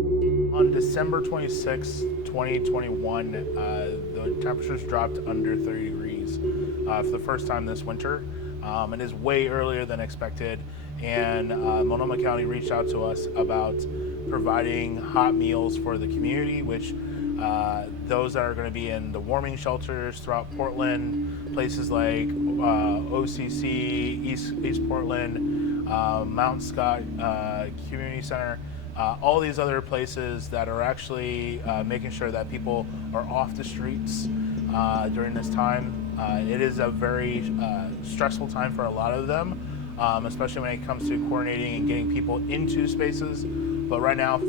On December 26, 2021, the temperatures dropped under 30 degrees for the first time this winter. It is way earlier than expected, and Multnomah County reached out to us about providing hot meals for the community, which those that are going to be in the warming shelters throughout Portland, places like OCC, East Portland, Mount Scott Community Center, all these other places that are actually making sure that people are off the streets during this time. It is a very stressful time for a lot of them, especially when it comes to coordinating and getting people into spaces. But right now,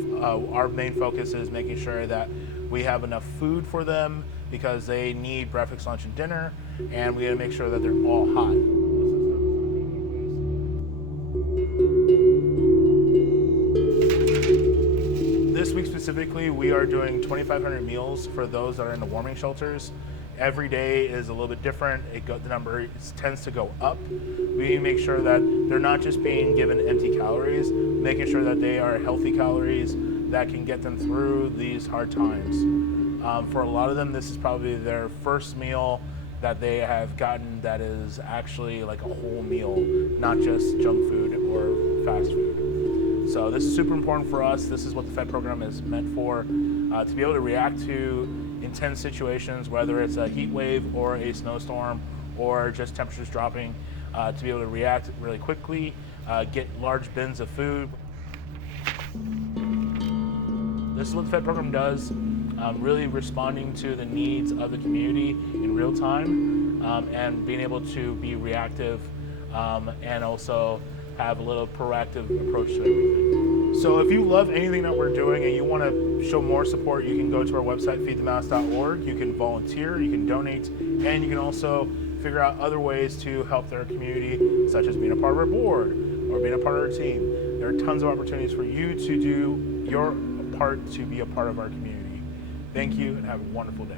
our main focus is making sure that we have enough food for them because they need breakfast, lunch, and dinner, and we gotta make sure that they're all hot. This week specifically, we are doing 2,500 meals for those that are in the warming shelters. Every day is a little bit different. The number tends to go up. We need to make sure that they're not just being given empty calories, making sure that they are healthy calories that can get them through these hard times. For a lot of them, this is probably their first meal that they have gotten that is actually like a whole meal, not just junk food or fast food. So this is super important for us. This is what the FED program is meant for, to be able to react to intense situations, whether it's a heat wave or a snowstorm or just temperatures dropping, to be able to react really quickly, get large bins of food. This is what the FED program does, really responding to the needs of the community in real time, and being able to be reactive and also have a little proactive approach to everything. So if you love anything that we're doing and you want to show more support, you can go to our website, feedthemouse.org. You can volunteer, you can donate, and you can also figure out other ways to help their community, such as being a part of our board or being a part of our team. There are tons of opportunities for you to do your part to be a part of our community. Thank you and have a wonderful day.